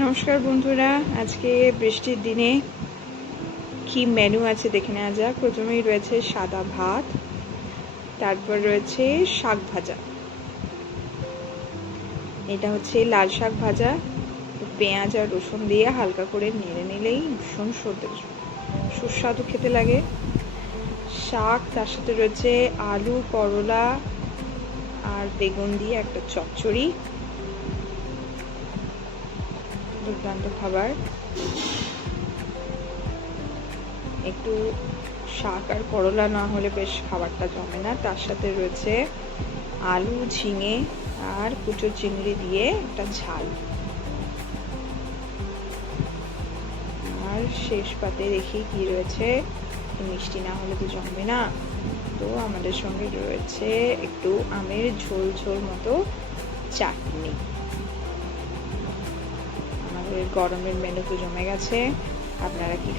নমস্কার বন্ধুরা, আজকে বৃষ্টির দিনে কি মেনু আছে দেখে নেওয়া যাক। প্রথমেই রয়েছে সাদা ভাত, তারপর রয়েছে শাক ভাজা। এটা হচ্ছে লাল শাক ভাজা, পেঁয়াজ আর রসুন দিয়ে হালকা করে নেড়ে নিলেই ভীষণ সুস্বাদু খেতে লাগে। শাক, তার সাথে রয়েছে আলু, করলা আর বেগুন দিয়ে একটা চচ্চড়ি, দুর্দান্ত খাবার। একটু শাক আর করলা না হলে বেশ খাবারটা জমে না। তার সাথে রয়েছে আলু, ঝিঙে আর কুচো চিংড়ি দিয়ে একটা ঝাল। আর শেষ পাতে দেখি কি রয়েছে, মিষ্টি না হলে তো জমবে না। তো আমাদের সঙ্গে রয়েছে একটু আমের ঝোল ঝোল মতো চাটনি। আমাদের গরমের মেনু তো জমে গেছে। আপনারা কি